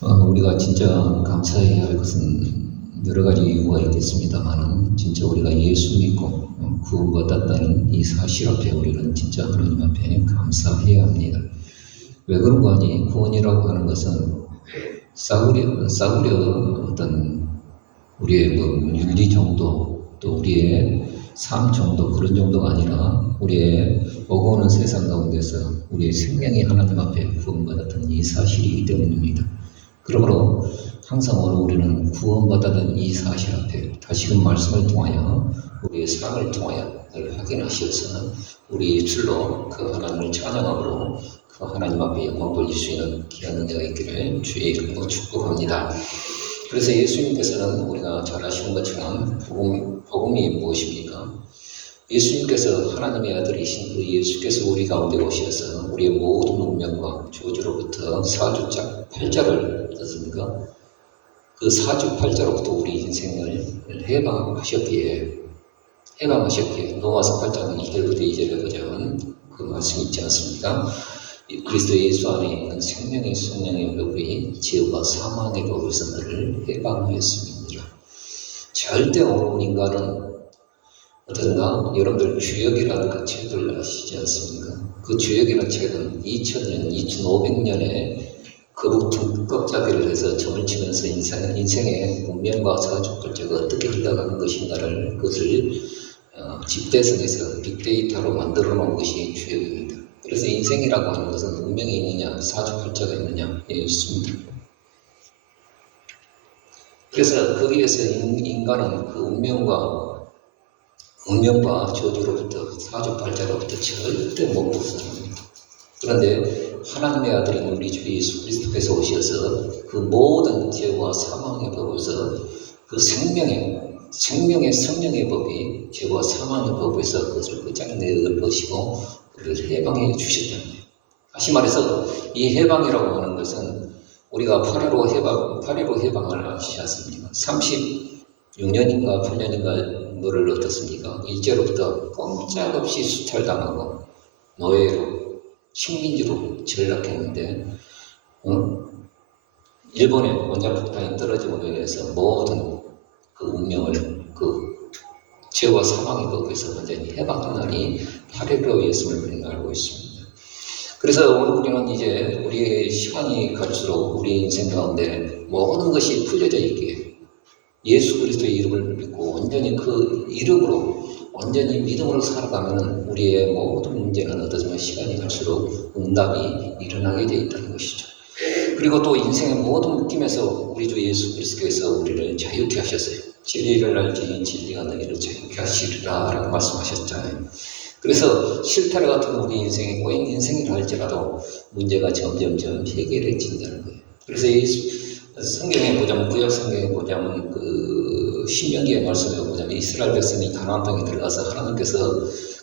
우리가 진짜 감사해야 할 것은 여러 가지 이유가 있겠습니다만은 진짜 우리가 예수 믿고 구원받았다는 이 사실 앞에 우리는 진짜 하나님 앞에 감사해야 합니다. 왜 그런 거 아니? 구원이라고 하는 것은 싸우려 어떤 우리의 윤리 정도 또 우리의 삶 정도 그런 정도가 아니라 우리의 오고 오는 세상 가운데서 우리의 생명이 하나님 앞에 구원받았던 이 사실이기 때문입니다. 그러므로 항상 오늘 우리는 구원받았던 이 사실 앞에 다시금 말씀을 통하여 우리의 삶을 통하여 확인하셔서 우리 입술로 그 하나님을 찬양함으로 그 하나님 앞에 영광 돌릴 수 있는 귀한 은혜가 있기를 주의 이름으로 축복합니다. 그래서 예수님께서는 우리가 잘 아시는 것처럼 복음이 무엇입니까? 예수님께서 하나님의 아들이신 그 예수께서 우리 가운데 오셔서 우리의 모든 운명과 저주로부터 사주자 8자를 어떻습니까? 그 사주 8자로부터 우리 인생을 해방하셨기에 로마서 8장 1절부터 2절에 보자면 그 말씀이 있지 않습니까? 그리스도 예수 안에 있는 생명의 성령의 법이 죄와 사망의 법에서 너를 해방하였습니다. 절대 오늘 인간은 어떤가? 여러분들 주역이라는 그 책을 아시지 않습니까? 그 주역이라는 책은 2000년, 2500년에 거북 등껍자기를 해서 점을 치면서 인생의 운명과 사주팔자가 어떻게 흘러가는 것인가를 그것을 집대성에서 빅데이터로 만들어 놓은 것이 주역입니다. 그래서 인생이라고 하는 것은 운명이 있느냐, 사주팔자가 있느냐에 있습니다. 그래서 거기에서 인간은 그 운명과 저주로부터 사주팔자로부터 절대 못 벗어납니다. 그런데 하나님의 아들인 우리 주 예수 그리스도께서 오셔서 그 모든 죄와 사망의 법에서 그 생명의 성령의 법이 죄와 사망의 법에서 그것을 끝장내 버시고 그를 해방해 주셨답니다. 다시 말해서 이 해방이라고 하는 것은 우리가 8.15 해방을 아시지 않습니까? 36년인가 8년인가 뭐를 어떻습니까? 일제로부터 꼼짝없이 수탈당하고 노예로 식민지로 전락했는데 일본의 원자폭탄이 떨어짐으로 인해서 모든 그 운명을 그 죄와 사망의 법에서 완전히 해방한 날이 8.15였음을 우리는 알고 있습니다. 그래서 오늘 우리는 이제 우리의 시간이 갈수록 우리 인생 가운데 모든 것이 풀려져 있기에 예수 그리스도의 이름을 믿고 완전히 그 이름으로 완전히 믿음으로 살아가면 우리의 모든 문제는 어떠지만 시간이 갈수록 응답이 일어나게 되어 있다는 것이죠. 그리고 또 인생의 모든 묶임에서 우리 주 예수 그리스도께서 우리를 자유케 하셨어요. 진리를 알지 진리가 너희를 자유케 하시리라 라고 말씀하셨잖아요. 그래서 실타래 같은 우리 인생에 꼬인 인생이라 할지라도 문제가 점점점 해결해진다는 거예요. 그래서 성경에 보자면 구약 성경에 보자면 그 신명기의 말씀에 보자면 이스라엘 백성이 가나안 땅에 들어가서 하나님께서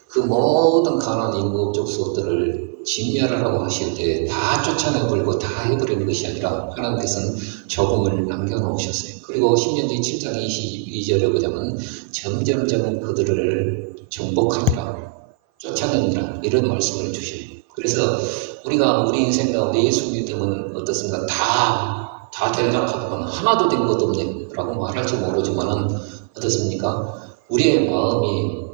그 모든 가나안 인구 족속들을 진멸하라고 하실 때 다 쫓아내버리고 다 해버리는 것이 아니라 하나님께서는 조금을 남겨놓으셨어요. 그리고 신명기 7장 22절에 보자면 점점점 그들을 정복하리라 쫓아내니라 이런 말씀을 주셔요. 그래서 우리가 우리 인생 가운데 예수 믿으면 어떻습니까? 다 된다하더만 하나도 된 것도 없네 라고 말할지 모르지만은 어떻습니까? 우리의 마음이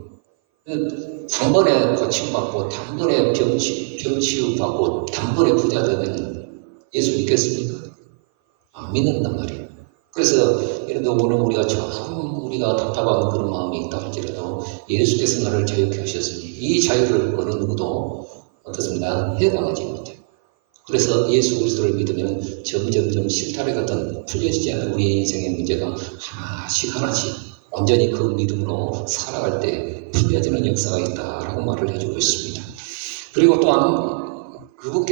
단번에 고침받고 단번에 병치유받고 단번에 부자 되면 예수 믿겠습니까? 안 믿는단 말이에요. 그래서 예를 들어 오늘 우리가 답답한 그런 마음이 있다 할지라도 예수께서 나를 자유케 하셨으니 이 자유를 어느 누구도 어떻습니까? 해방하지 못해요. 그래서 예수 그리스도를 믿으면 점점점 실타래 같은 풀려지지 않은 우리의 인생의 문제가 하나씩 완전히 그 믿음으로 살아갈 때 풀려지는 역사가 있다라고 말을 해주고 있습니다. 그리고 또한 그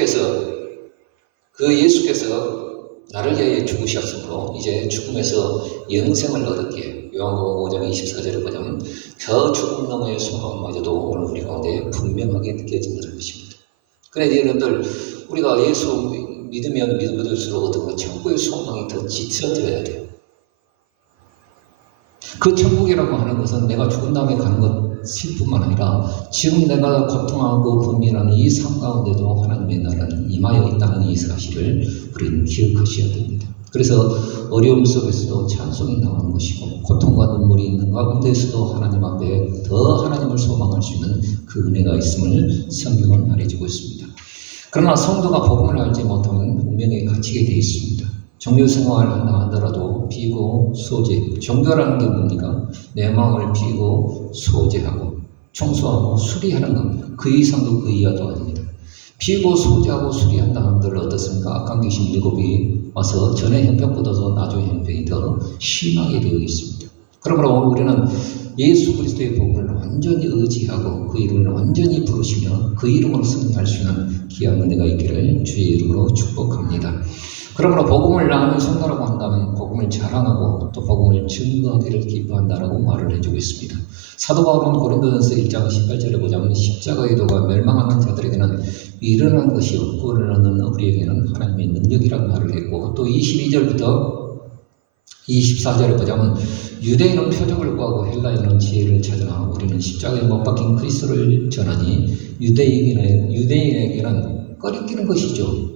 예수께서 나를 위해 죽으셨으므로 이제 죽음에서 영생을 얻었기에 요한복음 5장 24절에 보자면 저 죽음 너머의 소망마저도 오늘 우리 가운데 분명하게 느껴진다는 것입니다. 그런데 여러분들 우리가 예수 믿으면 믿을수록 어떤 것 천국의 소망이 더 짙어져야 돼요. 그 천국이라고 하는 것은 내가 죽은 다음에 가는 것 것뿐만 아니라 지금 내가 고통하고 고민하는 이 삶 가운데도 하나님의 나라는 임하여 있다는 이 사실을 우리는 기억하셔야 됩니다. 그래서 어려움 속에서도 찬송이 나오는 것이고 고통과 눈물이 있는 가운데서도 하나님 앞에 더 하나님을 소망할 수 있는 그 은혜가 있음을 성경은 말해주고 있습니다. 그러나 성도가 복음을 알지 못하면 운명에 갇히게 되어 있습니다. 종교 생활을 한다 하더라도 비고 소재, 종교라는 게 뭡니까? 내 마음을 비고 소재하고 청소하고 수리하는 겁니다. 그 이상도 그 이하도 아닙니다. 비고 소재하고 수리한다 하더라도 어떻습니까? 악한 귀신 7이 와서 전의 형편보다도 나중 형편이 더 심하게 되어 있습니다. 그러므로 우리는 예수 그리스도의 복음을 완전히 의지하고 그 이름을 완전히 부르시며 그 이름으로 승리할 수 있는 귀한 은혜가 있기를 주의 이름으로 축복합니다. 그러므로 복음을 아는 성도라고 한다면 복음을 자랑하고 또 복음을 증거하기를 기뻐한다라고 말을 해주고 있습니다. 사도 바울은 고린도전서 1장 18절에 보자면 십자가의 도가 멸망하는 자들에게는 일어난 것이요 구원을 얻는 우리에게는 하나님의 능력이라고 말을 했고 또 22절부터 24절에 보자면 유대인은 표적을 구하고 헬라인은 지혜를 찾으나 우리는 십자가에 못 박힌 그리스도를 전하니 유대인에게는 꺼리끼는 것이죠.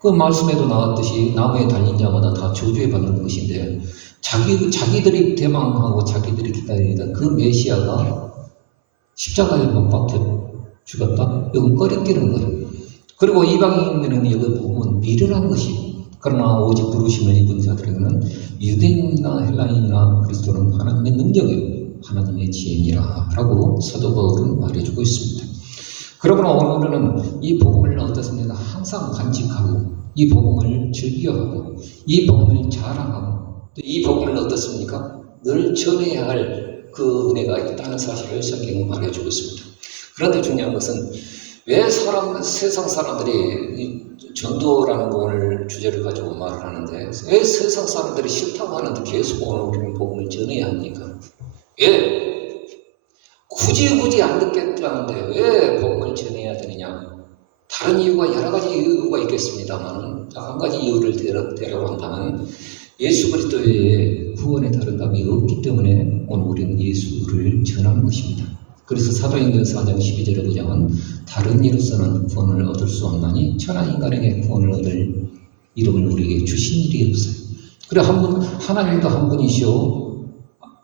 그 말씀에도 나왔듯이 나무에 달린 자마다 다 저주에 받는 것인데 자기들이 대망하고 자기들이 기다리던 그 메시아가 십자가에 못 박혀 죽었다? 이건 꺼리끼는 거예요. 그리고 이방인들은 여기 보면 미련한 것이 그러나 오직 부르심을 입은 자들에게는 유대인이나 헬라인이나 그리스도는 하나님의 능력이에요. 하나님의 지혜니라 라고 사도 바울은 말해주고 있습니다. 그러므로 오늘은 이 복음을 어떻습니까? 항상 간직하고 이 복음을 즐겨하고 이 복음을 자랑하고 또 이 복음을 어떻습니까? 늘 전해야 할 그 은혜가 있다는 사실을 성경은 말해주고 있습니다. 그런데 중요한 것은 왜 세상 사람들이 전도라는 오늘 주제를 가지고 말을 하는데 왜 세상 사람들이 싫다고 하는데 계속 오늘 우리는 복음을 전해야 합니까? 왜? 굳이 안 듣겠다는데 왜 복음을 전해야 되느냐? 다른 이유가 여러 가지 이유가 있겠습니다만 한 가지 이유를 대라고 예수 그리스도 외에 구원의 다른 답이 없기 때문에 오늘 우리는 예수를 전하는 것입니다. 그래서 사도행전 4장 12절에 보자면 다른 이로서는 구원을 얻을 수 없나니 천하 인간에게 구원을 얻을 이름을 우리에게 주신 일이 없어요. 그래 하나님도 한 분이시오.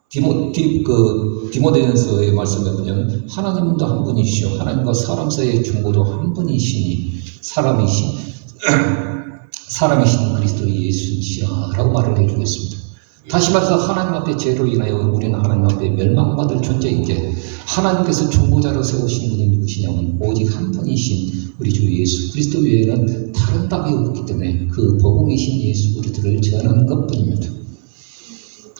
디모데전서의 말씀에 보면 하나님도 한 분이시오. 하나님과 사람 사이의 중보도 한 분이시니 사람이신 그리스도 예수시라고 말을 해주고 있습니다. 다시 말해서 하나님 앞에 죄로 인하여 우리는 하나님 앞에 멸망받을 존재인데 하나님께서 중보자로 세우신 분이 누구시냐면 오직 한 분이신 우리 주 예수 그리스도 외에는 다른 답이 없기 때문에 그 복음이신 예수 그리스도를 전하는 것뿐입니다.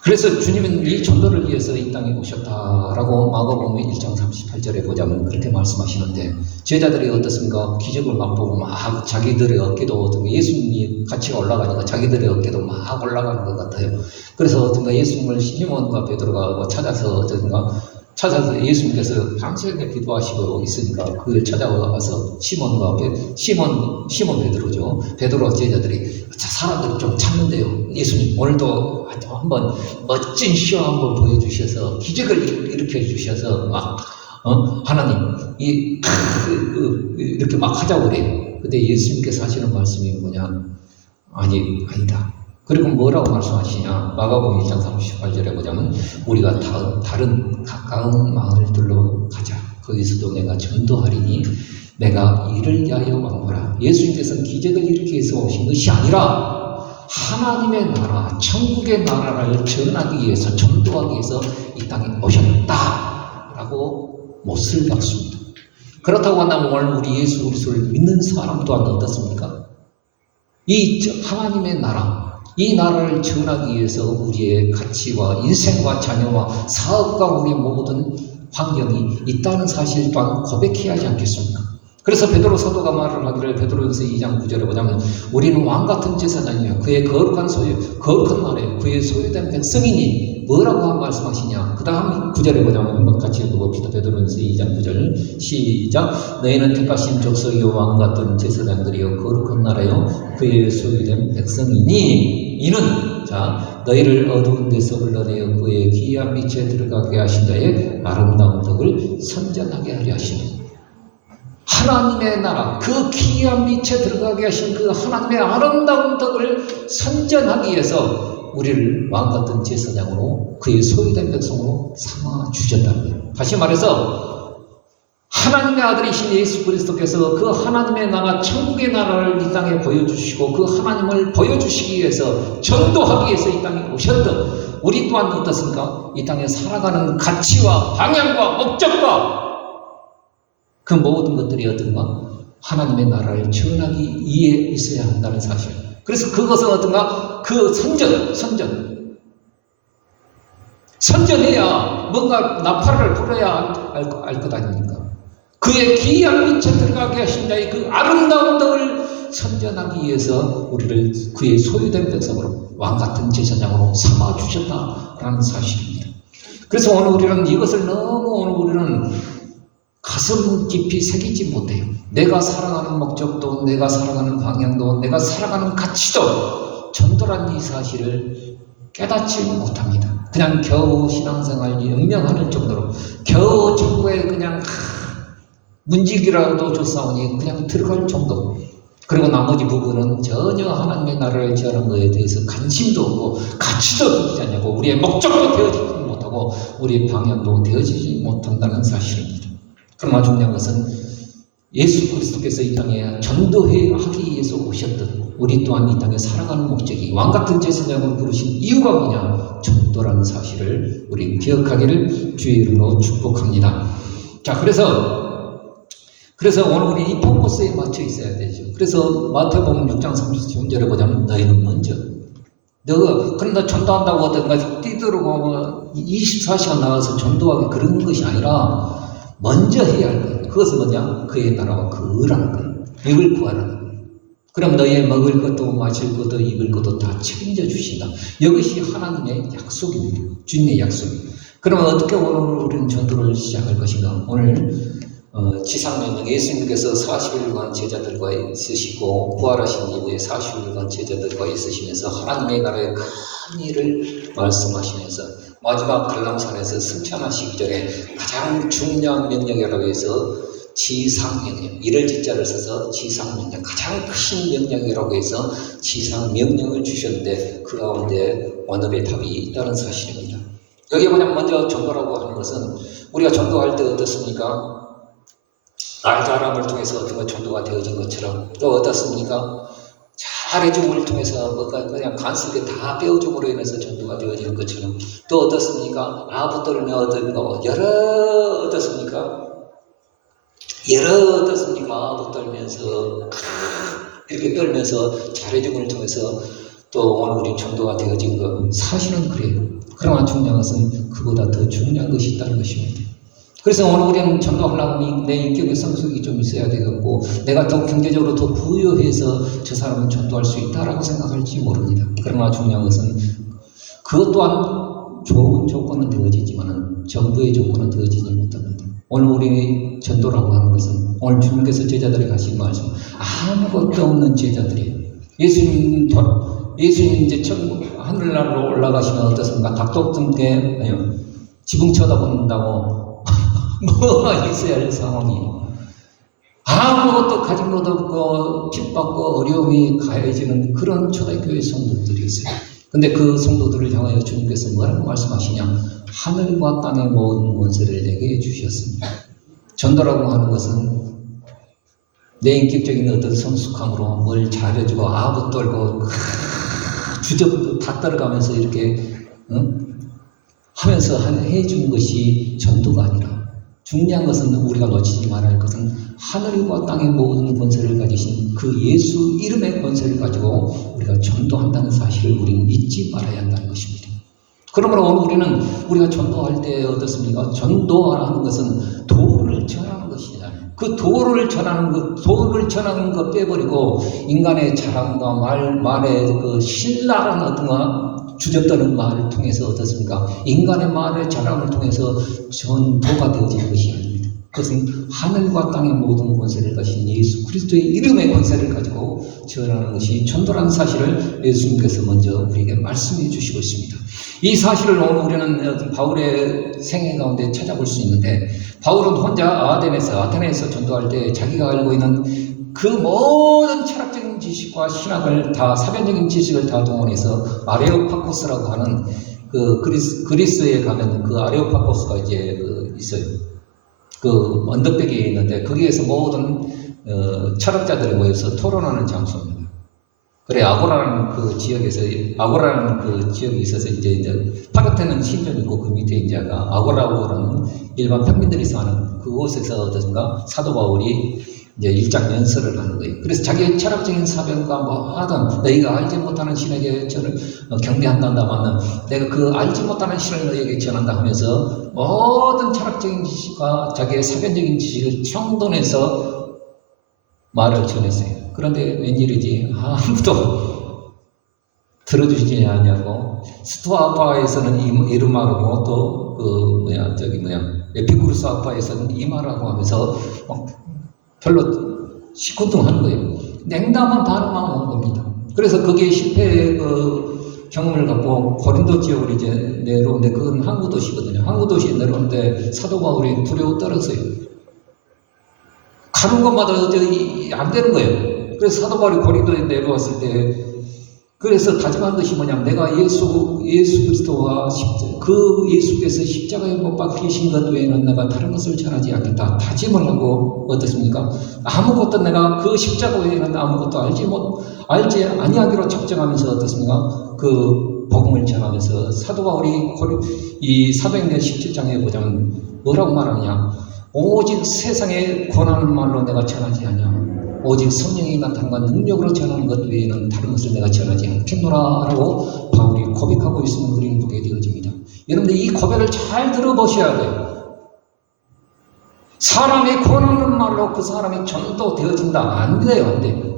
그래서 주님은 이 전도를 위해서 이 땅에 오셨다라고 마가복음 1장 38절에 보자면 그렇게 말씀하시는데 제자들이 어떻습니까? 기적을 맛보고 막 자기들의 어깨도 예수님이 같이 올라가니까 자기들의 어깨도 막 올라가는 것 같아요. 그래서 예수님을 시몬과 베드로가 찾아서 예수님께서 밤새게 기도하시고 있으니까 그걸 찾아와서 시몬 베드로죠. 베드로 제자들이 사람들이 좀 찾는데요. 예수님 오늘도 한번 멋진 쇼 한번 보여주셔서 기적을 일으켜 주셔서 하나님 이렇게 막 하자고 그래요. 근데 예수님께서 하시는 말씀이 뭐냐? 아니다. 그리고 뭐라고 말씀하시냐? 마가복음 1장 38절에 보자면 우리가 다른 가까운 마을들로 가자. 거기서도 내가 전도하리니 내가 이를 위하여 왕노라. 예수님께서는 기적을 일으켜서 오신 것이 아니라 하나님의 나라, 천국의 나라를 전하기 위해서 전도하기 위해서 이 땅에 오셨다라고 못을 박습니다. 그렇다고 한다면 오늘 우리 예수 그리스도를 믿는 사람 또한 어떻습니까? 이 하나님의 나라 이 나라를 전하기 위해서 우리의 가치와 인생과 자녀와 사업과 우리의 모든 환경이 있다는 사실 또한 고백해야 하지 않겠습니까? 그래서 베드로 사도가 말을 하기를 베드로전서 2장 9절에 보자면 우리는 왕같은 제사장이요 그의 거룩한 날에 그의 소유된 백성이니 뭐라고 말씀하시냐? 그 다음 9절에 보자면 한번 같이 읽어봅시다. 베드로전서 2장 9절 시작. 너희는 택하신 족속이요 왕같은 제사장들이요 거룩한 나라요 그의 소유된 백성이니 이는 자, 너희를 어두운 데서 불러내어 그의 기이한 빛에 들어가게 하신 자의 아름다운 덕을 선전하게 하려 하시니 하나님의 나라, 그 기이한 빛에 들어가게 하신 그 하나님의 아름다운 덕을 선전하기 위해서 우리를 왕같은 제사장으로 그의 소유된 백성으로 삼아 주셨다는 거예요. 다시 말해서 하나님의 아들이신 예수 그리스도께서 그 하나님의 나라, 천국의 나라를 이 땅에 보여주시고 그 하나님을 보여주시기 위해서 전도하기 위해서 이 땅에 오셨던 우리 또한 어떻습니까? 이 땅에 살아가는 가치와 방향과 목적과 그 모든 것들이 어떤가? 하나님의 나라를 전하기 위해 있어야 한다는 사실. 그래서 그것은 어떤가? 그 선전해야 뭔가 나팔을 불어야 알 것 아닙니까? 그의 기이한 빛에 들어가게 하신 자의 그 아름다운 덕을 선전하기 위해서 우리를 그의 소유된 백성으로 왕같은 제사장으로 삼아주셨다라는 사실입니다. 그래서 오늘 우리는 이것을 오늘 우리는 가슴 깊이 새기지 못해요. 내가 살아가는 목적도, 내가 살아가는 방향도, 내가 살아가는 가치도 전도란 이 사실을 깨닫지 못합니다. 그냥 겨우 신앙생활 연명하는 정도로 겨우 정부에 그냥 문직이라도 줬사오니 그냥 들어갈 정도. 그리고 나머지 부분은 전혀 하나님의 나라를 지하는 것에 대해서 관심도 없고 가치도 되지 않냐고, 우리의 목적도 되어지지 못하고 우리의 방향도 되어지지 못한다는 사실입니다. 그러나 중요한 것은 예수 그리스도께서 이 땅에 전도하기 위해서 오셨던 우리 또한 이 땅에 살아가는 목적이 왕같은 제사장을 부르신 이유가 뭐냐? 전도라는 사실을 우리 기억하기를 주의 이름으로 축복합니다. 자, 그래서 오늘 우리 이 포커스에 맞춰 있어야 되죠. 그래서 마태복음 6장 33절에 보자면 너희는 먼저 너가 그런다 전도한다고 어떤가 뛰들어가고 24시간 나가서 전도하기 그런 것이 아니라 먼저 해야 할 거예요. 그것은 뭐냐? 그의 나라와 그 의라는 거예요. 이걸 구하라는 거예요. 그럼 너희의 먹을 것도 마실 것도 입을 것도 다 책임져 주신다. 이것이 하나님의 약속입니다. 주님의 약속입니다. 그러면 어떻게 오늘 우리는 전도를 시작할 것인가? 오늘 지상명령 예수님께서 40일간 제자들과 있으시고 부활하신 이후에 40일간 제자들과 있으시면서 하나님의 나라의 큰 일을 말씀하시면서 마지막 갈람산에서 승천하시기 전에 가장 중요한 명령이라고 해서 지상명령, 이를 지자를 써서 지상명령, 가장 큰 명령이라고 해서 지상명령을 주셨는데 그 가운데 오늘의 답이 있다는 사실입니다. 여기에 그냥 먼저 전도라고 하는 것은 우리가 전도할 때 어떻습니까? 알다람을 통해서 어떤 것 전도가 되어진 것처럼 또 어떻습니까? 잘해줌을 통해서 뭐가 그냥 간섭게 다 빼어줌으로 인해서 전도가 되어지는 것처럼 또 어떻습니까? 아부 떨며 어떤 거 여러 어떻습니까? 아부 떨면서 이렇게 떨면서 잘해줌을 통해서 또 오늘 우리 전도가 되어진 것 사실은 그래요. 그러나 중요한 것은 그보다 더 중요한 것이 있다는 것입니다. 그래서 오늘 우리는 전도하려면 내 인격의 성숙이 좀 있어야 되겠고 내가 더 경제적으로 더 부유해서 저 사람은 전도할 수 있다라고 생각할지 모릅니다. 그러나 중요한 것은 그것 또한 좋은 조건은 되어지지만 정부의 조건은 되어지지 못합니다. 오늘 우리 전도라고 하는 것은 오늘 주님께서 제자들에게 하신 말씀 아무것도 없는 제자들이에요. 예수님 이제 천국 하늘나라로 올라가시면 어떻습니까? 닭도 없던 게 지붕 쳐다본다고 뭐가 있어야 할 상황이에요. 아무것도 가진 것도 없고 핍받고 어려움이 가해지는 그런 초대교회 성도들이 있어요. 근데 그 성도들을 향하여 주님께서 뭐라고 말씀하시냐? 하늘과 땅의 모든 원수를 내게 주셨습니다. 전도라고 하는 것은 내 인격적인 어떤 성숙함으로 뭘 잘해주고 아부 떨고 주접도 다 따라가면서 이렇게 하면서 해주는 것이 전도가 아니라 중요한 것은 우리가 놓치지 말아야 할 것은 하늘과 땅의 모든 권세를 가지신 그 예수 이름의 권세를 가지고 우리가 전도한다는 사실을 우리는 잊지 말아야 한다는 것입니다. 그러므로 오늘 우리는 우리가 전도할 때 어떻습니까? 전도하는 것은 도를 전하는 것이잖아요. 그 도를 전하는 것 빼버리고 인간의 자랑과 말의 그 신랄한 어떤 주접떠는 말을 통해서 어떻습니까? 인간의 말의 자랑을 통해서 전도가 되어지는 것이 아닙니다. 그것은 하늘과 땅의 모든 권세를 가진 예수 그리스도의 이름의 권세를 가지고 전하는 것이 전도라는 사실을 예수님께서 먼저 우리에게 말씀해 주시고 있습니다. 이 사실을 오늘 우리는 바울의 생애 가운데 찾아볼 수 있는데, 바울은 혼자 아테네에서 전도할 때 자기가 알고 있는 그 모든 철학적인 지식과 신학을 다, 사변적인 지식을 다 동원해서 아레오파고스라고 하는 그 그리스에 가면 그 아레오파고스가 이제 있어요. 그 언덕배기에 있는데 거기에서 모든 철학자들이 모여서 토론하는 장소입니다. 그래, 아고라라는 그 지역이 있어서 이제 파르테논 신전이 있고 그 밑에 이제 아고라고라는 일반 평민들이 사는 그곳에서 어떻습니까? 사도 바울이 이제 일장 연설을 하는 거예요. 그래서 자기의 철학적인 사변과 뭐 하든 너희가 알지 못하는 신에게 저를 경배한다마는 내가 그 알지 못하는 신을 너희에게 전한다 하면서 모든 철학적인 지식과 자기의 사변적인 지식을 총동해서 말을 전했어요. 그런데 웬일이지? 아무도 들어주지 않냐고. 스토아파에서는 이 말하고 또 에피쿠르스 아파에서는 이 말하고 하면서 별로 시큰둥하는 거예요. 냉담한 반응만 온 겁니다. 그래서 거기에 실패의 경험을 갖고 고린도 지역으로 이제 내려오는데, 그건 항구 도시거든요. 항구 도시에 내려오는데 사도 바울이 두려워 떨었어요. 가는 곳마다 안 되는 거예요. 그래서 사도 바울이 고린도에 내려왔을 때, 그래서 다짐한 것이 뭐냐면, 내가 예수 그리스도와 그 예수께서 십자가에 못 박히신 것 외에는 내가 다른 것을 전하지 않겠다 다짐을 하고, 어떻습니까? 아무것도 내가 그 십자가 외에는 아무것도 알지 아니하기로 작정하면서 어떻습니까? 그 복음을 전하면서 사도 바울이 이 사도행전 17장에 보자면 뭐라고 말하느냐? 오직 세상에 권하는 말로 내가 전하지 않냐. 오직 성령이 나타난과 능력으로 전하는 것 외에는 다른 것을 내가 전하지 않겠노라 라고 바울이 고백하고 있으면 우리는 보게 되어집니다. 여러분들 이 고백을 잘 들어보셔야 돼요. 사람이 권하는 말로 그 사람이 전도되어진다. 안 돼요. 안 돼요.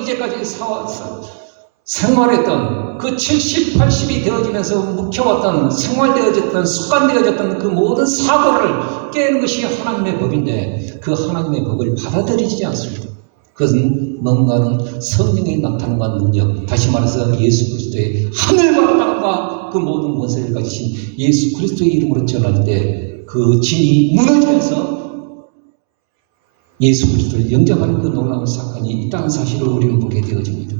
이제까지 생활했던 그 70, 80이 되어지면서 묵혀왔던, 생활되어졌던, 습관되어졌던 그 모든 사고를 깨는 것이 하나님의 법인데, 그 하나님의 법을 받아들이지 않습니다. 그것은 뭔가는 성령의 나타남과 능력, 다시 말해서 예수 그리스도의 하늘과 땅과 그 모든 권세를 가지신 예수 그리스도의 이름으로 전할 때 그 진이 무너지면서 예수 그리스도를 영접하는 그 놀라운 사건이 있다는 사실을 우리는 보게 되어집니다.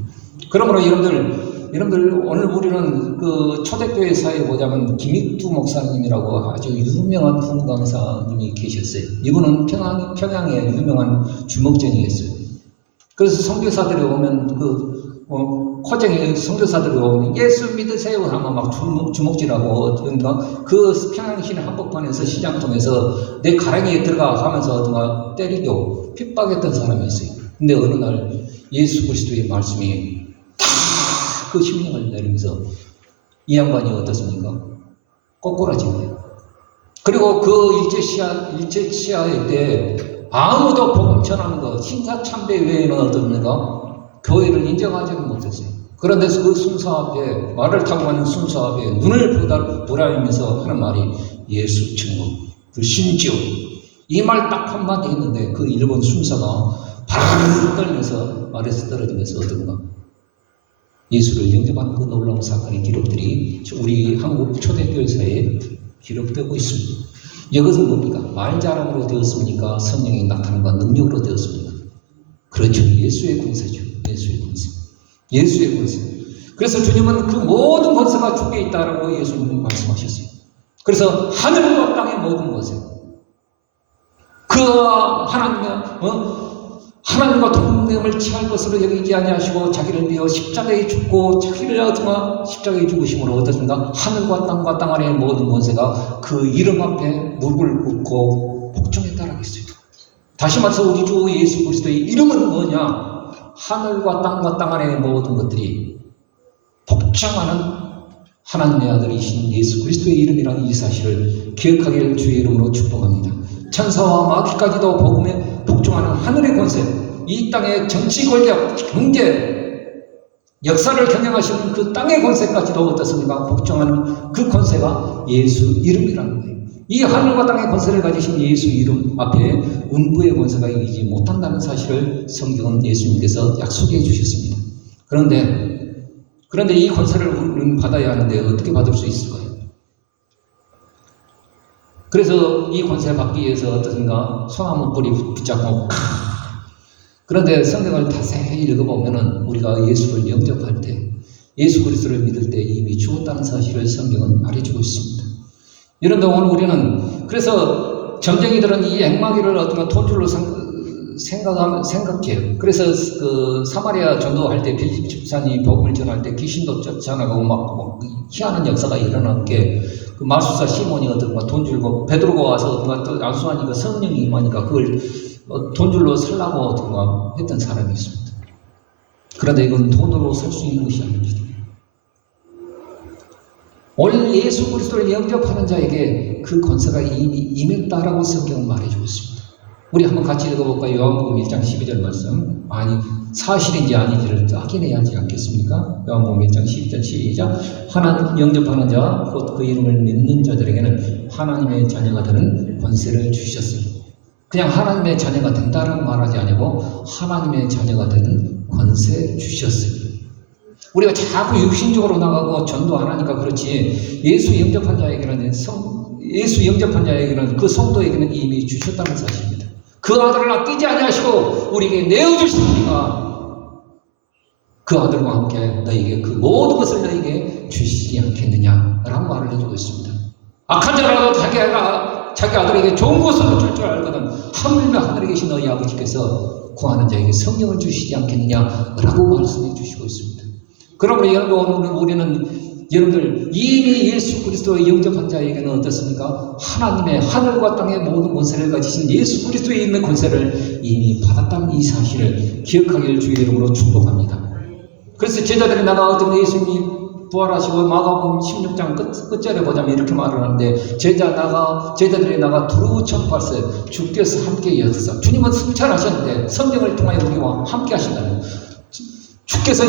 그러므로 여러분들 오늘 우리는 그 초대교회 사회에 보자면 김익두 목사님이라고 아주 유명한 풍강사님이 계셨어요. 이분은 평양의 유명한 주목쟁이였어요. 그래서 선교사들이 오면 코쟁이 선교사들이 오면 예수 믿으세요 하면 막 주먹질하고, 그러니까 그 평양시내 한복판에서 시장 통해서 내 가랭이에 들어가 하면서 때리고 핍박했던 사람이었어요. 근데 어느 날 예수 그리스도의 말씀이 다 그 심령을 내리면서 이 양반이 어떻습니까? 꼬꾸라진 거예요. 그리고 그 일제 치하의 때 아무도 복음 전하는 거 신사참배 외에는 어떻습니까? 교회를 인정하지는 못했어요. 그런데 그 순서 앞에, 말을 타고 가는 순서 앞에 눈을 부라리면서 하는 말이 예수 천국, 불신지옥, 이 말 딱 한마디 했는데 그 일본 순서가 바르르 떨면서 아래서 떨어지면서 어떤가? 예수를 영접하는 그 놀라운 사건의 기록들이 우리 한국 초대교회사에 기록되고 있습니다. 이것은 뭡니까? 말자랑으로 되었습니까? 성령의 나타남과 능력으로 되었습니까? 그렇죠. 예수의 권세죠. 예수의 권세. 그래서 주님은 그 모든 권세가 주께 있다라고 예수님은 말씀하셨어요. 그래서 하늘과 땅의 모든 권세, 그 하나님과 동맹을 취할 것으로 여기지 아니하시고 자기를 위하여 십자가에 죽고 십자가에 죽으심으로 어떻습니까? 하늘과 땅 아래의 모든 권세가 그 이름 앞에 무릎을 꿇고 복종했다라고 했어요. 다시 말해서 우리 주 예수 그리스도의 이름은 뭐냐? 하늘과 땅 아래의 모든 것들이 복종하는 하나님의 아들이신 예수 그리스도의 이름이라는 이 사실을 기억하기를 주의 이름으로 축복합니다. 천사와 마귀까지도 복음에 복종하는 하늘의 권세, 이 땅의 정치 권력, 경제, 역사를 경영하시는 그 땅의 권세까지도 어떻습니까? 복종하는 그 권세가 예수 이름이라는 거예요. 이 하늘과 땅의 권세를 가지신 예수 이름 앞에 음부의 권세가 이기지 못한다는 사실을 성경은 예수님께서 약속해 주셨습니다. 그런데 이 권세를 우리는 받아야 하는데 어떻게 받을 수 있을까요? 그래서 이 권세 받기 위해서 어떻든가 소나무 뿌리 붙잡고 그런데 성경을 자세히 읽어보면은 우리가 예수를 영접할 때, 예수 그리스도를 믿을 때 이미 죽었다는 사실을 성경은 말해주고 있습니다. 여러분들 오늘 우리는 그래서 점쟁이들은 이 액마기를 어떤 돈줄로 생각해요. 그래서 그 사마리아 전도할 때 빌립 집사님이 복음을 전할 때 귀신도 쫓아나가고 막 희한한 역사가 일어난 게 그 마술사 시몬이 어떤 돈 줄고 베드로가 와서 또 안수하니까 성령이 임하니까 그걸 돈줄로 살라고 어떤가 했던 사람이 있습니다. 그런데 이건 돈으로 살 수 있는 것이 아닙니다. 오늘 예수 그리스도를 영접하는 자에게 그 권세가 이미 임했다라고 성경은 말해주고 있습니다. 우리 한번 같이 읽어볼까요? 요한복음 1장 12절 말씀. 아니 사실인지 아닌지를 확인해야 하지 않겠습니까? 요한복음 1장 12절 시작. 하나님 영접하는 자 곧 그 이름을 믿는 자들에게는 하나님의 자녀가 되는 권세를 주셨습니다. 그냥 하나님의 자녀가 된다라고 말하지 아니고 하나님의 자녀가 되는 권세 주셨습니다. 우리가 자꾸 육신적으로 나가고 전도 안 하니까 그렇지 예수 영접한 자에게는 그 성도에게는 이미 주셨다는 사실입니다. 그 아들을 아끼지 아니하시고 우리에게 내어주시니까 그 아들과 함께 너에게 그 모든 것을 너에게 주시지 않겠느냐라는 말을 해주고 있습니다. 악한 자라도 자기 아들에게 좋은 것을 줄 줄 알거든 하물며 하늘에 계신 너희 아버지께서 구하는 자에게 성령을 주시지 않겠느냐라고 말씀해 주시고 있습니다. 그러므로 여러분 우리는 여러분들 이미 예수 그리스도의 영접한 자에게는 어떻습니까? 하나님의 하늘과 땅의 모든 권세를 가지신 예수 그리스도에 있는 권세를 이미 받았다는 이 사실을 기억하기를 주의 이름으로 축복합니다. 그래서 제자들이 나가 어떤 예수님이 부활하시고 마가복음 16장 끝절에 보자면 이렇게 말을 하는데 제자들이 나가 두루 전파했어요. 주께서 함께 역사. 주님은 승천하셨는데 성령을 통하여 우리와 함께 하신다는 주께서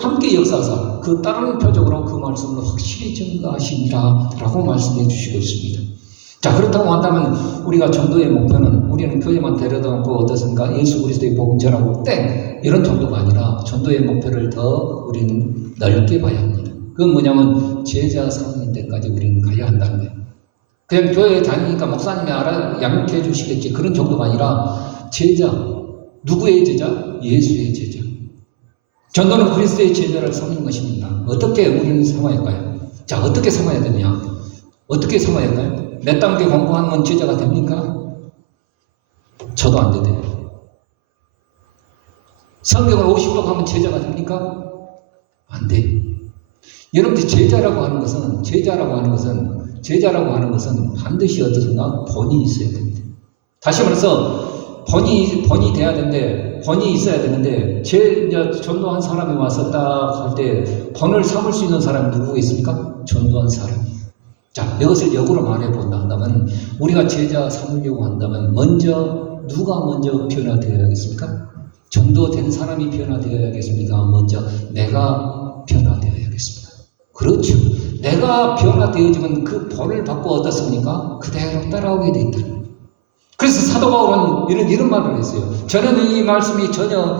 함께 역사하사 그 다른 표적으로 그 말씀을 확실히 증거하시니라 라고 말씀해 주시고 있습니다. 자, 그렇다고 한다면 우리가 전도의 목표는 우리는 교회만 데려다 놓고 어떻습니까? 예수 그리스도의 복음 전하고 땡! 이런 정도가 아니라 전도의 목표를 더 우리는 넓게 봐야 합니다. 그건 뭐냐면 제자 삼는 데까지 우리는 가야 한다는 거예요. 그냥 교회에 다니니까 목사님이 양육해 주시겠지 그런 정도가 아니라 제자, 누구의 제자? 예수의 제자. 전도는 그리스도의 제자를 삼는 것입니다. 어떻게 우리는 삼아야 할까요? 자, 어떻게 삼아야 되냐? 어떻게 삼아야 할까요? 몇 단계 공부하면 제자가 됩니까? 저도 안 되대요. 성경을 50도 가면 제자가 됩니까? 안 돼요. 여러분들 제자라고 하는 것은 반드시 어떻습니까? 본이 있어야 됩니다. 다시 말해서 본이 돼야 되는데 본이 있어야 되는데 전도한 사람이 와서 딱 할 때 본을 삼을 수 있는 사람이 누구가 있습니까? 전도한 사람. 자, 이것을 역으로 말해본다 한다면 우리가 제자 삼으려고 한다면 누가 먼저 변화되어야겠습니까? 전도된 사람이 변화되어야겠습니까? 먼저 내가 변화되어야겠습니다. 그렇죠. 내가 변화되어지면 그 본을 받고 어떻습니까? 그대로 따라오게 돼 있다. 그래서 사도 바울은 이런 말을 했어요. 저는 이 말씀이 전혀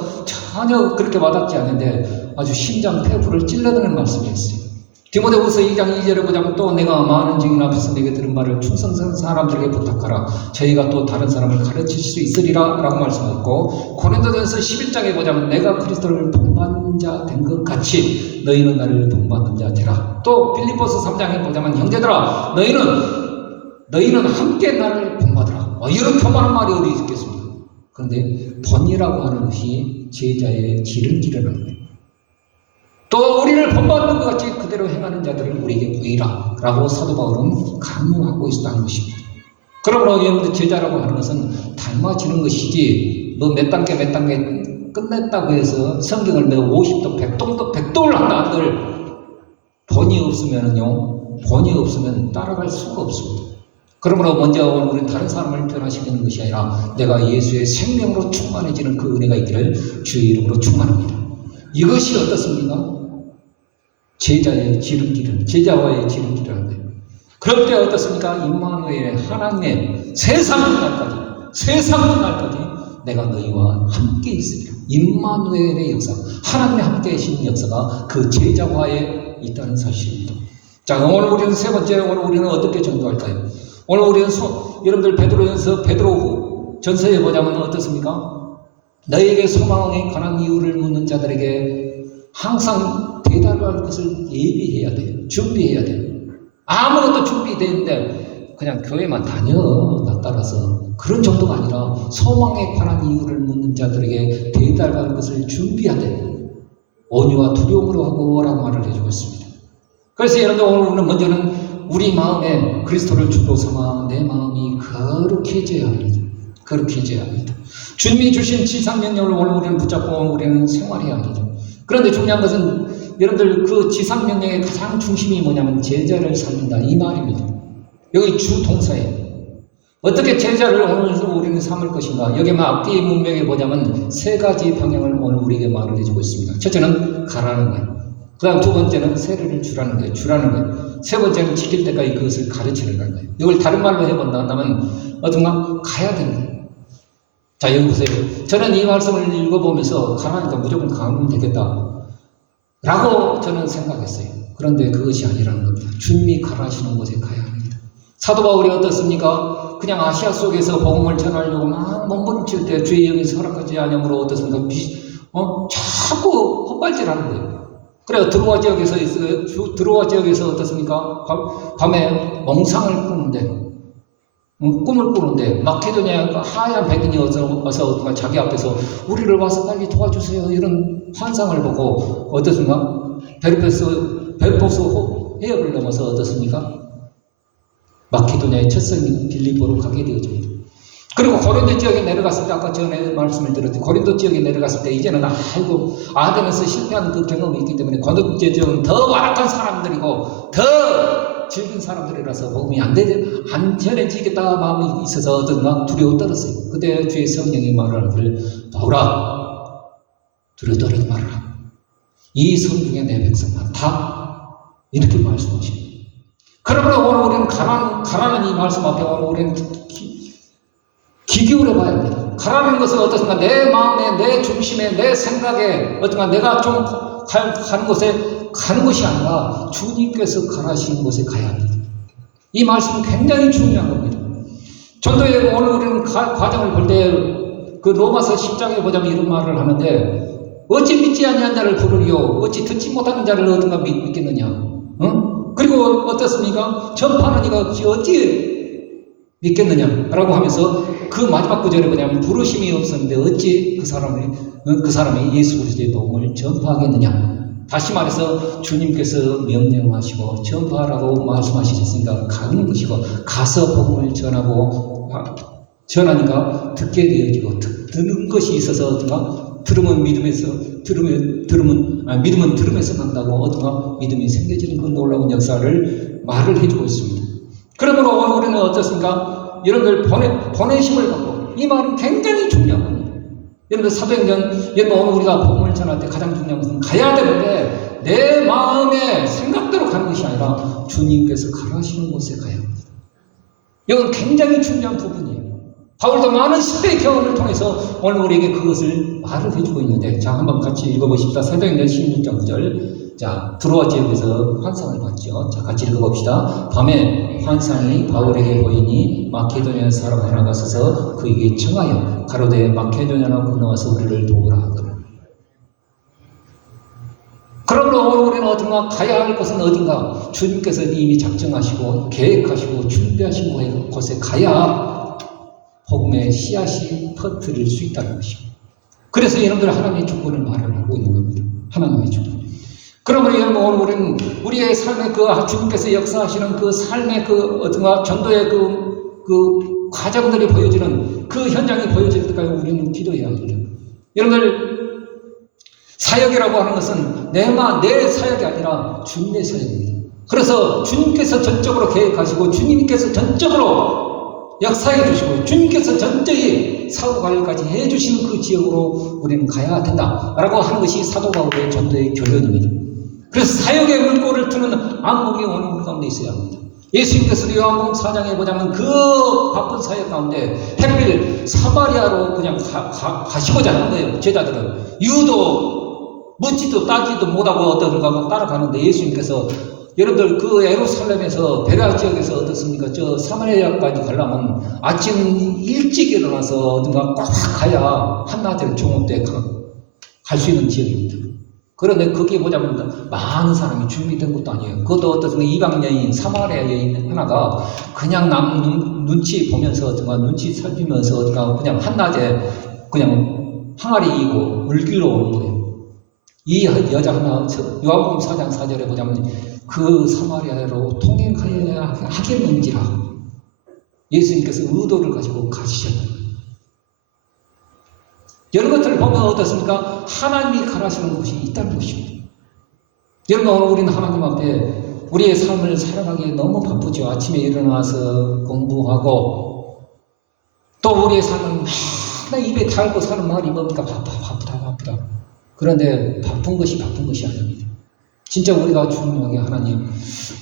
그렇게 와닿지 않는데 아주 심장 폐부를 찔러드는 말씀이었어요. 디모데후서 2장 2절에 보자면 또 내가 많은 증인 앞에서 내게 들은 말을 충성스러운 사람들에게 부탁하라. 저희가 또 다른 사람을 가르칠 수 있으리라 라고 말씀했고 고린도전서 11장에 보자면 내가 그리스도를 본받는 자 된 것 같이 너희는 나를 본받는 자 되라. 또 빌립보서 3장에 보자면 형제들아 너희는 함께 나를 본받으라. 이런 교만한 말이 어디 있겠습니까? 그런데 본이라고 하는 것이 제자의 기름기라는 거예요. 또 우리를 본받는 것 같이 그대로 행하는 자들을 우리에게 보이라 라고 사도 바울은 강요하고 있다는 것입니다. 그러므로 여러분들 제자라고 하는 것은 닮아지는 것이지 몇 단계 끝냈다고 해서 성경을 50도 100도를 한다 한들 본이 없으면 따라갈 수가 없습니다. 그러므로 먼저 우리는 다른 사람을 변화시키는 것이 아니라 내가 예수의 생명으로 충만해지는 그 은혜가 있기를 주의 이름으로 충만합니다. 이것이 어떻습니까? 제자와의 지름길이라는 거예요. 그럴 때 어떻습니까? 임마누엘의 하나님의 세상 날까지 내가 너희와 함께 있으리라. 임마누엘의 역사, 하나님의 함께 계신 역사가 그 제자화에 있다는 사실입니다. 자, 오늘 우리는 세 번째, 오늘 우리는 어떻게 전도할까요? 오늘 우리는 여러분들 베드로 전서에 보자면 어떻습니까? 너희에게 소망에 관한 이유를 묻는 자들에게 항상 대답할 것을 예비해야 돼요. 준비해야 돼요. 아무것도 준비되는데 그냥 교회만 다녀, 나 따라서. 그런 정도가 아니라 소망에 관한 이유를 묻는 자들에게 대답할 것을 준비해야 돼요. 온유와 두려움으로 하고 라고 말을 해주고 있습니다. 그래서 여러분들 오늘 우리는 먼저는 우리 마음에 그리스도를 주로 삼아 내 마음이 거룩해져야 합니다. 거룩해져야 합니다. 주님이 주신 지상명령을 오늘 우리는 붙잡고 우리는 생활해야 합니다. 그런데 중요한 것은 여러분들 그 지상명령의 가장 중심이 뭐냐면 제자를 삼는다 이 말입니다. 여기 주동사예요. 어떻게 제자를 오늘 우리는 삼을 것인가? 여기 앞뒤의 문맥에 보자면 세 가지 방향을 오늘 우리에게 말을 해주고 있습니다. 첫째는 가라는 거예요. 그 다음 두 번째는 세례를 주라는 거예요. 세 번째는 지킬 때까지 그것을 가르치는 거예요. 이걸 다른 말로 해본다면 어떤가? 가야 되는 거예요. 자, 여기 보세요. 저는 이 말씀을 읽어보면서 가라니까 무조건 가면 되겠다 라고 저는 생각했어요. 그런데 그것이 아니라는 겁니다. 주님이 가라하시는 곳에 가야 합니다. 사도 바울이 어떻습니까? 그냥 아시아 속에서 복음을 전하려고 막 몸부림칠 때 주의 영이 허락하지 않으므로 어떻습니까? 자꾸 헛발질하는 거예요. 그래서 드로아 지역에서 어떻습니까? 밤에 몽상을 꾸는데 꿈을 꾸는데 마케도니아 하얀 백인이 와서 자기 앞에서 우리를 와서 빨리 도와주세요 이런 환상을 보고 어떻습니까? 베르포스 해협을 넘어서 어떻습니까? 마케도니아의 첫성 빌립보로 가게 되어집니다. 그리고 고린도 지역에 내려갔을 때 아까 전에 말씀을 드렸듯이 고린도 지역에 내려갔을 때 이제는 아덴에서 실패한 그 경험이 있기 때문에 고린도 지역은 더 완악한 사람들이고 더 즐긴 사람들이라서 복음이 안 전해지겠다 마음이 있어서 어떤가 두려워 떨었어요. 그때 주의 성령이 말을 하기를 바울아 두려워 떨지 말아라. 이 성중에 내 백성 많다. 이렇게 말씀하십니다. 그러므로 오늘 우리는 가라는 이 말씀 앞에 오늘 우리는 귀 기울여 봐야 합니다. 가라는 것은 어떻습니까? 내 마음에, 내 중심에, 내 생각에 어떤가 내가 좀 가는 곳에 가는 것이 아니라 주님께서 가라시는 곳에 가야 합니다. 이 말씀은 굉장히 중요한 겁니다. 전도에 오늘 우리는 과정을 볼 때 그 로마서 10장에 보자면 이런 말을 하는데 어찌 믿지 아니한 자를 부르리요 어찌 듣지 못하는 자를 어떤가 믿겠느냐. 응? 그리고 어떻습니까? 전파하는 이가 어찌 믿겠느냐라고 하면서 그 마지막 구절에 뭐냐면 부르심이 없었는데 어찌 그 사람이 예수 그리스도의 복음을 전파하겠느냐. 다시 말해서 주님께서 명령하시고 전파하라고 말씀하셨으니까 가는 것이고 가서 복음을 전하니까 듣게 되어지고 듣는 것이 있어서 어떤가 들으면 믿음에서 믿음은 들음에서 난다고 어떤가 믿음이 생겨지는 그 놀라운 역사를 말을 해주고 있습니다. 그러므로 오늘 우리는 어떻습니까? 여러분들 보내심을 받고 이 말은 굉장히 중요한 겁니다. 여러분들 사도행전 여러분 오늘 우리가 복음을 전할 때 가장 중요한 것은 가야 되는데 내 마음의 생각대로 가는 것이 아니라 주님께서 가라시는 곳에 가야 합니다. 이건 굉장히 중요한 부분이에요. 바울도 많은 10배의 경험을 통해서 오늘 우리에게 그것을 말을 해주고 있는데 자 한번 같이 읽어보십시다. 사도행전 16장 9절 자 드로아 지역에서 환상을 봤죠. 자 같이 읽어봅시다. 밤에 환상이 바울에게 보이니 마케도니아 사람 하나가 서서 그에게 청하여 가로되 마케도니아로 건너와서 우리를 도우라 하더라. 그러므로 오늘 우리는 어딘가 가야 할 곳은 어딘가 주님께서 이미 작정하시고 계획하시고 준비하신 곳에 가야 복음의 씨앗이 퍼뜨릴 수 있다는 것입니다. 그래서 여러분들 하나님의 주권을 말을 하고 있는 겁니다. 하나님의 주권. 그러므로 여러분 오늘 우리는 우리의 삶의 그 주님께서 역사하시는 그 삶의 그 어떤가 전도의 그 과정들이 보여지는 그 현장이 보여질 때까지 우리는 기도해야 합니다. 여러분들 사역이라고 하는 것은 내 사역이 아니라 주님의 사역입니다. 그래서 주님께서 전적으로 계획하시고 주님께서 전적으로 역사해 주시고 주님께서 전적인 사고 관리까지 해주시는 그 지역으로 우리는 가야 된다라고 하는 것이 사도 바울의 전도의 결론입니다. 그래서 사역의 물꼬를 트는 안목이 오늘 우리 가운데 있어야 합니다. 예수님께서도 요한복음 4장에 보자면 그 바쁜 사역 가운데 햇빌 사마리아로 그냥 가시고자 하는 거예요. 제자들은 유도 묻지도 따지도 못하고 어떤가 따라가는데 예수님께서 여러분들 그 예루살렘에서 베레아 지역에서 어떻습니까? 저 사마리아까지 가려면 아침 일찍 일어나서 어딘가 꽉 가야 한낮에 종업 때 갈 수 있는 지역입니다. 그런데 거기에 보자면 많은 사람이 준비된 것도 아니에요. 그것도 어떻습니까? 이방 여인, 사마리아 여인 하나가 그냥 남 눈치 보면서 어떤가 눈치 살피면서 어떤가 그냥 한낮에 그냥 항아리 이고 물길로 오는 거예요. 이 여자 하나 요한복음 4장 4절에 보자면 그 사마리아로 통행하여야 하겠는지라 예수님께서 의도를 가지고 가시셨다. 이런 것들을 보면 어떻습니까? 하나님이 가라시는 곳이 있다는 것입니다. 여러분 오늘 우리는 하나님 앞에 우리의 삶을 살아가기에 너무 바쁘죠. 아침에 일어나서 공부하고 또 우리의 삶은 맨날 입에 달고 사는 말이 뭡니까? 바쁘다. 그런데 바쁜 것이 아닙니다. 진짜 우리가 중요하게 하나님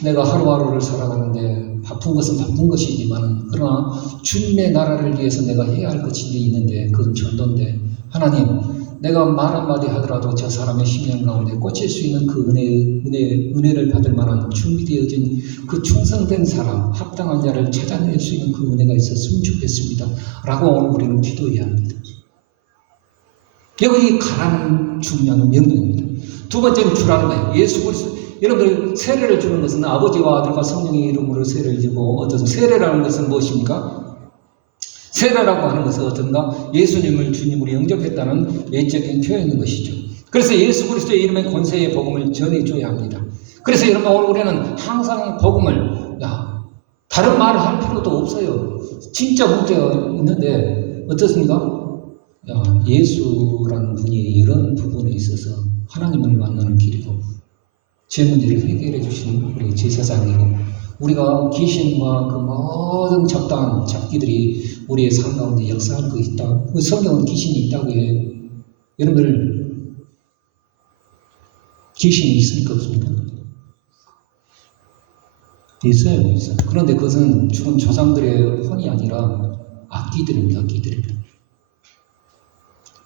내가 하루하루를 살아가는데 바쁜 것은 바쁜 것이지만 그러나 주님의 나라를 위해서 내가 해야 할 것이 있는데 그건 전도인데 하나님 내가 말 한마디 하더라도 저 사람의 심령 가운데 꽂힐 수 있는 그 은혜를 받을 만한 준비되어진 그 충성된 사람 합당한 자를 찾아낼 수 있는 그 은혜가 있었으면 좋겠습니다 라고 오늘 우리는 기도해야 합니다. 여기 가라는 중요한 명령입니다. 두 번째는 주라는 거예요. 예수 그리스도 여러분들 세례를 주는 것은 아버지와 아들과 성령의 이름으로 세례를 주고 어떤 세례라는 것은 무엇입니까? 세례라고 하는 것은 어떤가? 예수님을 주님으로 영접했다는 외적인 표현인 것이죠. 그래서 예수 그리스도의 이름의 권세의 복음을 전해줘야 합니다. 그래서 여러분 오늘 우리는 항상 복음을 다른 말을 할 필요도 없어요. 진짜 문제가 있는데 어떻습니까? 예수라는 분이 이런 부분에 있어서 하나님을 만나는 길이고 제 문제를 해결해 주시는 우리 제사장이고 우리가 귀신과 그 모든 잡다한 잡기들이 우리의 삶 가운데 역사할 거 있다. 그 성경은 귀신이 있다고 해요. 여러분들 귀신이 있습니까? 없습니까? 있어요. 그런데 그것은 죽은 조상들의 혼이 아니라 악기들입니다.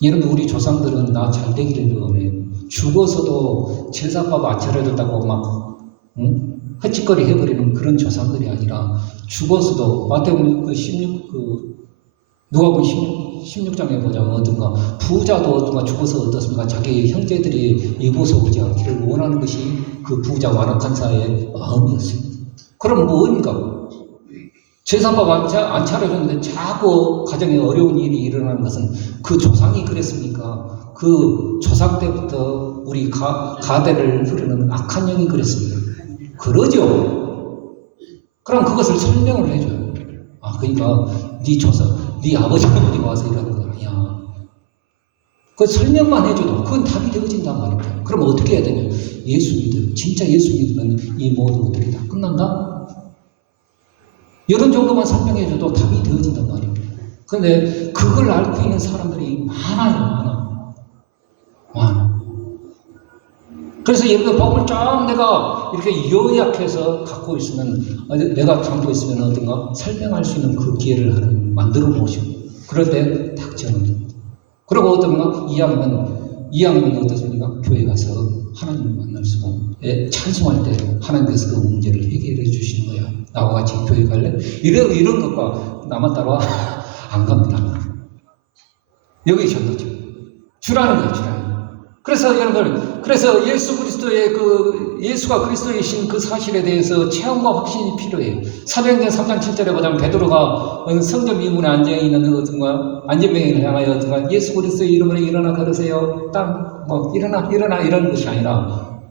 여러분 우리 조상들은 나 잘 되기를 원해요. 죽어서도 제사밥 안 차려줬다고 막 헛짓거리 해버리는 그런 조상들이 아니라 죽어서도 마태복음 누가복음 16장에 보자면 어떤가 부자도 어떤가 죽어서 어떻습니까? 자기 형제들이 이곳에 오지 않기를 원하는 것이 그 부자 완악한 자의 마음이었습니다. 그럼 뭡니까? 제사밥 안 차려줬는데 자꾸 가정에 어려운 일이 일어나는 것은 그 조상이 그랬습니까? 그 조상 때부터 우리 가대를 흐르는 악한 영이 그랬습니다. 그러죠. 그럼 그것을 설명을 해줘요. 그러니까 네 아버지가 어디 와서 이러는 거 아니야. 그 설명만 해줘도 그건 답이 되어진단 말입니다. 그럼 어떻게 해야 되냐? 예수 믿음. 진짜 예수 믿으면 이 모든 것들이 다 끝난다? 이런 정도만 설명해줘도 답이 되어진단 말입니다. 그런데 그걸 앓고 있는 사람들이 많아요. 그래서 여러분 복음을 쫙 내가 이렇게 요약해서 갖고 있으면 내가 담고 있으면 어떤가 설명할 수 있는 그 기회를 만들어 보시고 그럴 때 닥쳐놓습니다. 그리고 어떤가 2학년 어떻습니까? 교회 가서 하나님을 만날 수 있고 찬송할 때 하나님께서 그 문제를 해결해 주시는 거야. 나와 같이 교회 갈래? 이런 것과 나만 따라와 안 갑니다. 여기 전도죠. 주라는 거예요. 주라는 거예요. 그래서 여러분들 예수 그리스도의 예수가 그리스도이신 그 사실에 대해서 체험과 확신이 필요해요. 사도행전 3장 7절에 보자면 베드로가 성전 미문에 앉아있는 어떤가 안전병을 향하여 어떤가 예수 그리스도의 이름으로 일어나 걸으세요. 일어나 이런 것이 아니라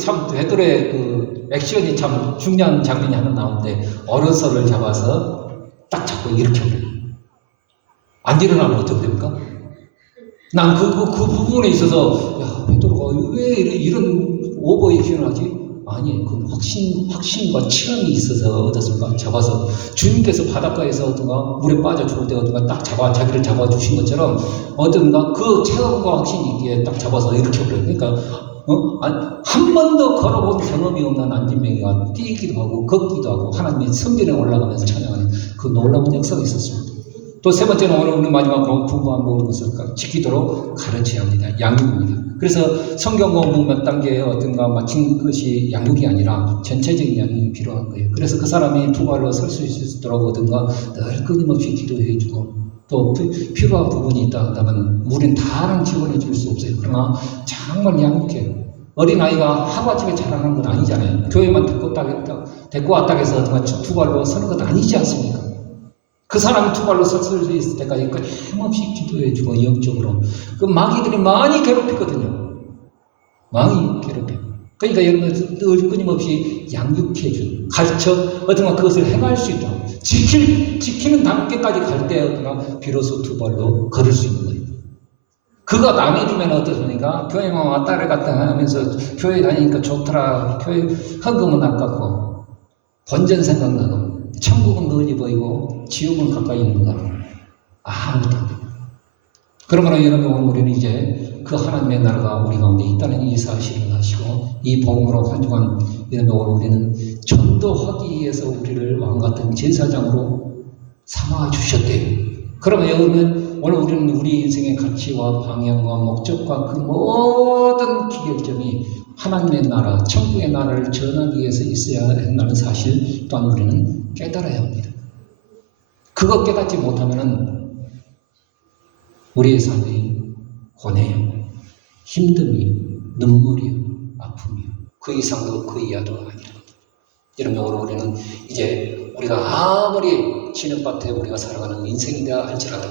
참 베드로의 액션이 참 중요한 장면이 하나 나오는데 어른서를 잡아서 딱 잡고 이렇게 올려요. 안 일어나면 어떻게 됩니까? 난 그 부분에 있어서 베드로가 왜 이런 오버 액션을 하지? 아니, 그 확신과 체험이 있어서 어떻습니까? 잡아서 주님께서 바닷가에서 어떤가 물에 빠져 죽을 때 어떤가 딱 자기를 잡아 주신 것처럼 어떤가 그 체험과 확신이 있기에 딱 잡아서 이렇게 그래요. 그러니까 한 번도 걸어본 경험이 없는 안진뱅이가 뛰기도 하고 걷기도 하고 하나님의 성전에 올라가면서 찬양하는 그 놀라운 역사가 있었습니다. 또 세 번째는 오늘 우리 마지막 공부한 것을 지키도록 가르쳐야 합니다. 양육입니다. 그래서 성경 공부 몇 단계에 어떤가 마친 것이 양육이 아니라 전체적인 양육이 필요한 거예요. 그래서 그 사람이 두 발로 설 수 있도록 어떤가 늘 끊임없이 기도해주고 또 필요한 부분이 있다 한다면 우리는 다른 지원해 줄 수 없어요. 그러나 정말 양육해요. 어린아이가 하루아침에 자라는 건 아니잖아요. 교회만 데리고 왔다 해서 두 발로 서는 건 아니지 않습니까? 그 사람이 두 발로 설 수 있을 때까지 끊임없이 기도해주고 영적으로 그 마귀들이 많이 괴롭히거든요. 많이 괴롭혀요. 그러니까 여러분 늘 끊임없이 양육해주고 가르쳐 어떤가 그것을 행할 수 있도록 지키는 단계까지 갈 때 어떤가 비로소 두 발로 걸을 수 있는 거예요. 그가 남해주면 어떻습니까? 교회만 왔다 갔다 하면서 교회 다니니까 좋더라. 교회 헌금은 아깝고 본전 생각나고 천국은 멀리 보이고 지옥은 가까이 있는 거 아무것도 안 돼요. 그러므로 여러분 우리는 이제 그 하나님의 나라가 우리 가운데 있다는 이 사실을 아시고 이 복음으로 환중한 여러분 우리는 전도하기 위해서 우리를 왕같은 제사장으로 삼아주셨대요. 그러면 여러분 오늘 우리는 우리 인생의 가치와 방향과 목적과 그 모든 기결점이 하나님의 나라, 천국의 나라를 전하기 위해서 있어야 한다는 사실 또한 우리는 깨달아야 합니다. 그거 깨닫지 못하면 우리의 삶이 고뇌요, 힘듦이, 눈물이요, 아픔이요. 그 이상도 그 이하도 아니라. 여러분 오늘 우리는 이제 우리가 아무리 진흙밭에 우리가 살아가는 인생이라 할지라도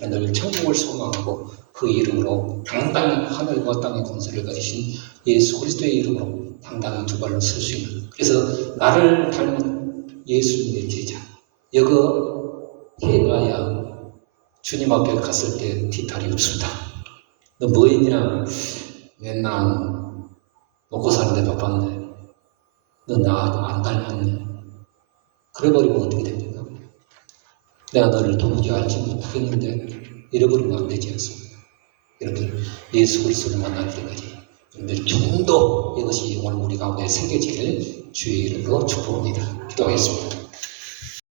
늘 천국을 소망하고 그 이름으로 당당히 하늘과 땅의 권세를 가지신 예수 그리스도의 이름으로 당당히 두 발로 설 수 있는, 그래서 나를 닮은 예수님의 제자 여거 해가야 주님 앞에 갔을 때 뒤탈이 없습니다. 너 뭐 했냐? 맨날 먹고 사는데 바빴네. 너 나 안 닮았네. 그래버리면 어떻게 됩니까? 내가 너를 도무지 알지 못하겠는데 잃어버리면 안 되지 않습니까? 여러분들 예수 그리스도를 만날 때까지 여러분들 좀 더 이것이 오늘 우리 가운데 생겨지길 주의 이름으로 축복합니다. 기도하겠습니다.